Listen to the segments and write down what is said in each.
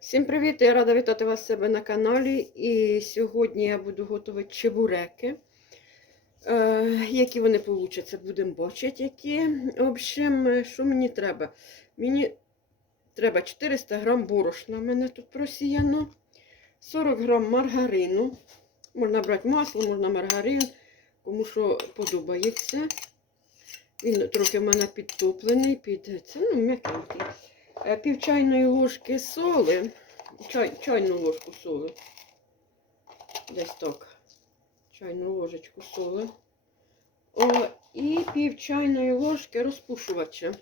Всім привіт! Я рада вітати вас себе на каналі. І сьогодні я буду готувати чебуреки. Е, які вони получаться, будемо бачити, які. В общем, що мені треба? Мені треба 400 грам борошна. У мене тут просіяно. 40 грам маргарину. Можна брати масло, можна маргарин, кому що подобається. Він трохи в мене підтоплений, під це, ну, м'якенький. Е, Пів чайної ложки соли, чай, чайну ложку соли. Десь так. Чайну ложечку соли. О, і пів чайної ложки розпушувача.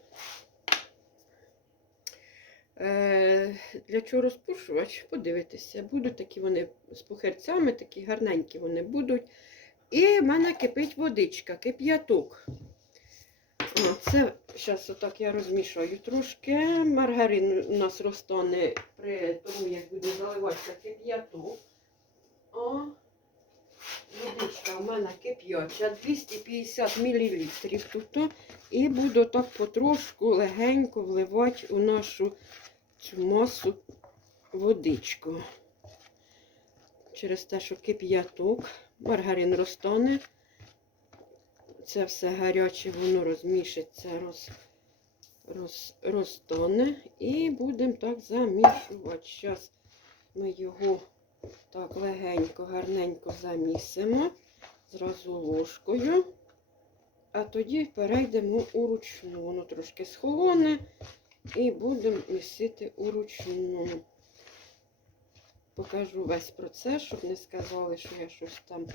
Е, для чого розпушувач? Подивитися. Будуть такі вони з пухирцями, такі гарненькі вони будуть. І в мене кипить водичка, кип'яток. О, це зараз отак я розмішаю трошки. Маргарин у нас розтане при тому, як буде заливатися кип'яток. О, водичка у мене кип'яча, 250 мл тут. І буду так потрошку легенько вливати у нашу цю масу водичку. Через те, що кип'яток, маргарин розтане це все гаряче, воно розмішиться, роз, роз, розтоне. І будемо так замішувати. Зараз ми його так легенько, гарненько замісимо зразу ложкою. А тоді перейдемо у ручну. Воно трошки схолоне і будемо місити уручну. Покажу весь процес, щоб не сказали, що я щось там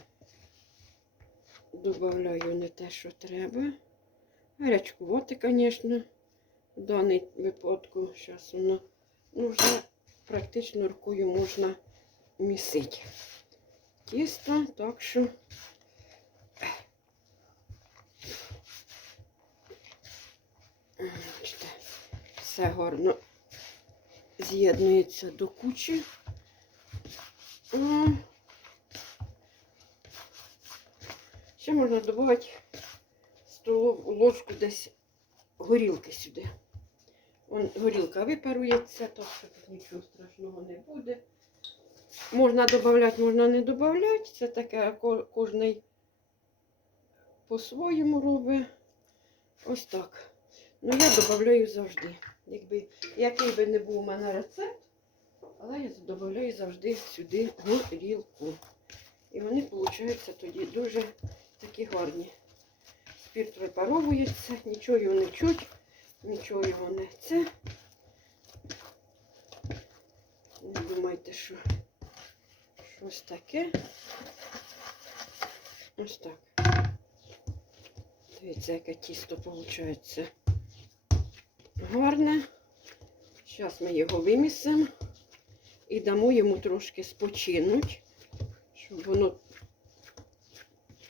Добавляю не те, що треба. Гарячкувати, звісно, в даний випадку. Зараз воно ну, вже практично рукою можна місити. Тісто, так що все гарно з'єднується до кучі. Ще можна додати столову ложку десь горілки сюди. Вон горілка випарується, так що нічого страшного не буде. Можна додати, можна не додати. Це таке кожний по-своєму робить. Ось так. Ну, я додаю завжди. Якби, який би не був у мене рецепт, але я додаю завжди сюди горілку. І вони, виходять, тоді дуже такі гарні. Спірт випаровується, нічого його не чуть, нічого його не це. Не думайте, що щось таке. Ось так. Дивіться, яке тісто виходить гарне. Зараз ми його вимісимо і дамо йому трошки спочинуть, щоб воно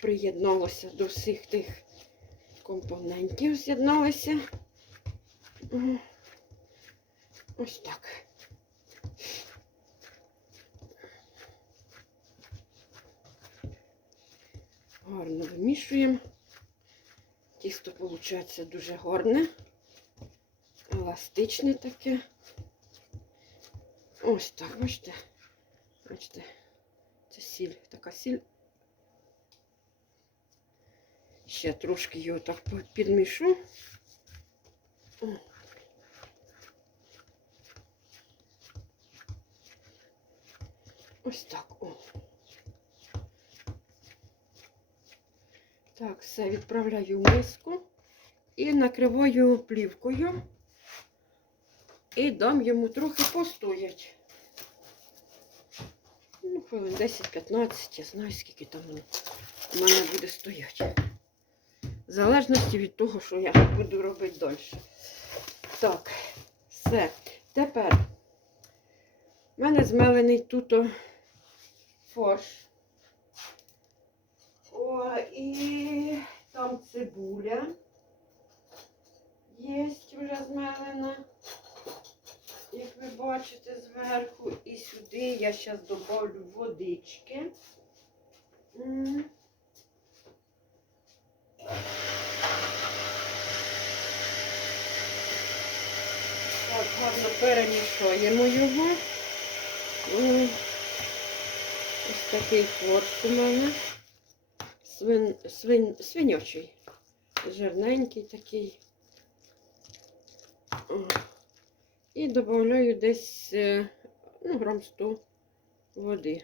приєдналося до всіх тих компонентів, з'єдналося. Ось так. Гарно вимішуємо. Тісто виходить дуже гарне, еластичне таке. Ось так, бачите? Бачите, це сіль, така сіль Ще трошки його так підмішу. Ось так. О. Так, все відправляю в миску і накриваю плівкою і дам йому трохи постоять. Ну, хвилин 10-15, я знаю, скільки там у мене буде стояти. В залежності від того, що я буду робити далі. Так, все. Тепер в мене змелений тут о фарш. О, і там цибуля є вже змелена. Як ви бачите зверху. І сюди я зараз добавлю водички. Так, гарно перемішуємо його. Ось такий форс у мене. Свин, свин, свинячий. Жирненький такий. І додаю десь е, ну, грам 100 води.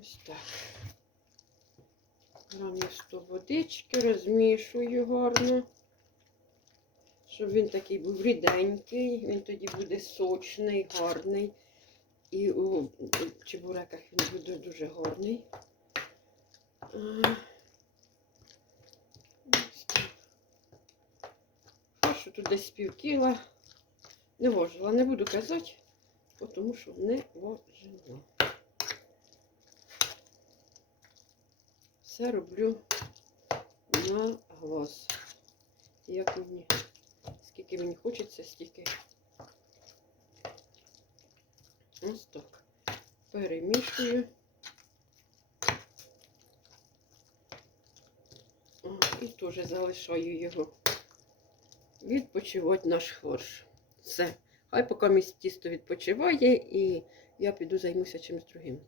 Ось так. Грамів 100 водички, розмішую гарно, щоб він такий був ріденький, він тоді буде сочний, гарний. І у чебуреках він буде дуже гарний. Першу тут десь пів кіла. Не важила, не буду казати, тому що не важила. Все роблю на глаз. Як мені, скільки мені хочеться, стільки. Ось так. Перемішую. І теж залишаю його. Відпочивати наш фарш. Все. Хай поки мій тісто відпочиває і я піду займуся чимось другим.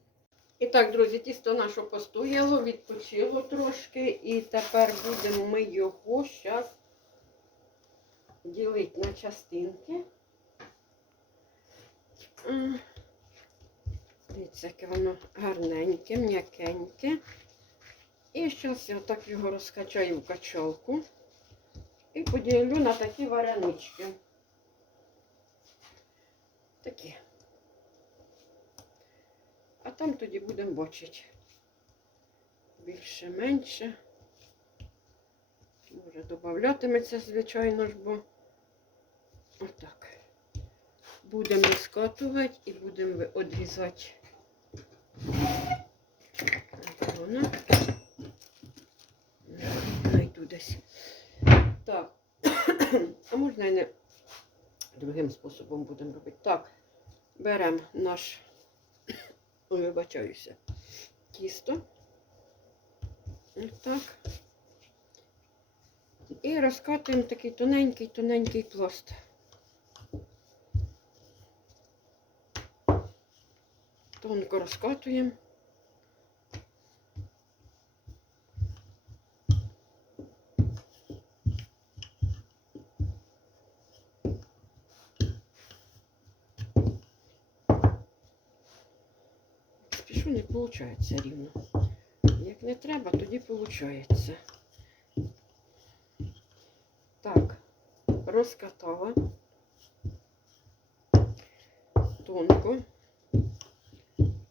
І так, друзі, тісто наше постояло, відпочило трошки, і тепер будемо ми його зараз ділити на частинки. Дивіться, яке воно гарненьке, м'якеньке. І зараз я отак його розкачаю в качалку і поділю на такі варенички. Такі. А там тоді будемо бачити. Більше, менше. Може, додатиметься, звичайно ж, бо отак. Будемо розкатувати і будемо. От Вона. Найду десь. Так. А можна і не другим способом будемо робити. Так, беремо наш Вибачаюся. Тісто. Так. І розкатуємо такий тоненький-тоненький пласт. Тонко розкатуємо. Спішу не виходить рівно. Як не треба, тоді виходить. Так, розкатала тонко.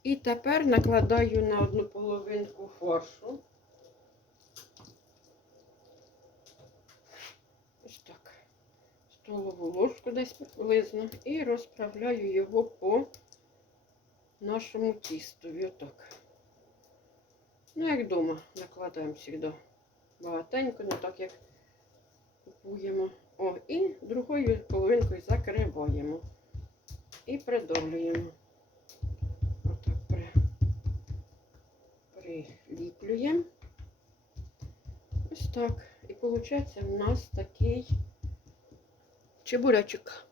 І тепер накладаю на одну половинку фаршу. Ось так. Столову ложку десь приблизно. І розправляю його по нашому тістові. Отак. Ну, як вдома, накладаємо завжди багатенько, не так, як купуємо. О, і другою половинкою закриваємо. І придавлюємо. Отак при... приліплюємо. Ось так. І виходить в нас такий чебуречок.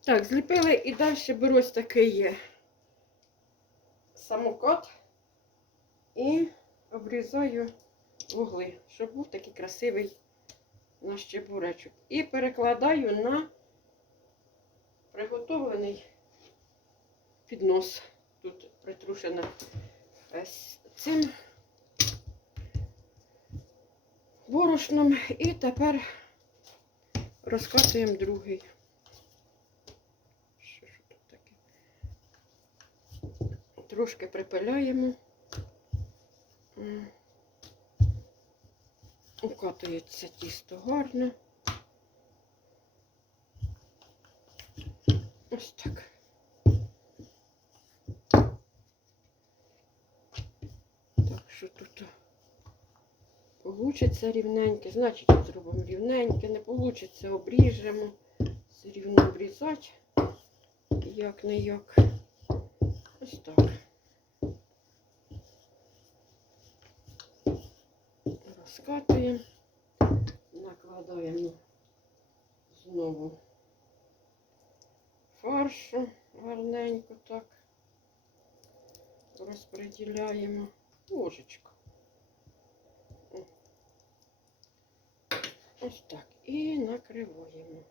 Так, зліпили і далі беру ось такий самокат і обрізаю вугли, щоб був такий красивий наш чебуречок. І перекладаю на приготовлений піднос. Тут притрушена е, цим борошном. І тепер розкатуємо другий. Що ж тут таке? Трошки припиляємо. Укатується тісто гарно. Ось так. Так, що тут получиться рівненьке, значить зробимо рівненьке, не получиться, обріжемо. Все рівно обрізати. Як не як. Розкатуємо, накладаємо знову знову фаршу гарненько так розподіляємо ложечку. О. Ось так. І накриваємо.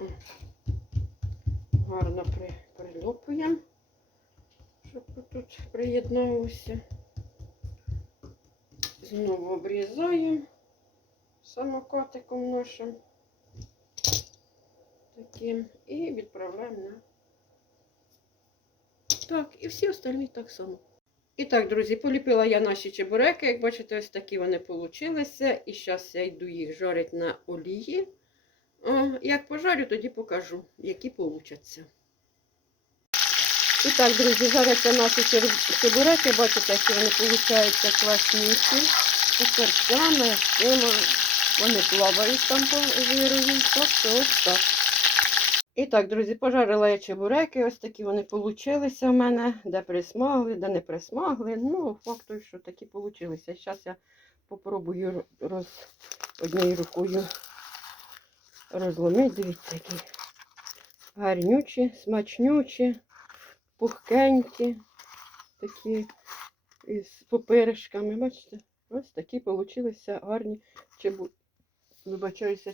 О. Гарно при, прилопуємо, Щоб тут приєдналося. Знову обрізаємо самокатиком нашим таким і відправляємо на. Так, і всі остальні так само. І так, друзі, поліпила я наші чебуреки. Як бачите, ось такі вони получилися. І зараз я йду їх жарити на олії. О, як пожарю, тоді покажу, які получаться. І так, друзі, жаряться наші чебуреки. Бачите, які вони получаються класніші. З цими. Вони плавають там по жирові. Що ось так. І так, друзі, пожарила я чебуреки. Ось такі вони получилися в мене, де присмагли, де не присмагли. Ну, факт що такі получилися. Зараз я попробую роз... однією рукою розломити. Дивіться, які гарнючі, смачнючі, пухкенькі, такі із попиришками. Бачите? Ось такі получилися гарні чебу...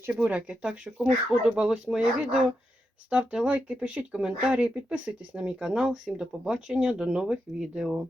Чебуреки. Так що, кому сподобалось моє відео, ставте лайки, пишіть коментарі, підписуйтесь на мій канал. Всім до побачення, до нових відео.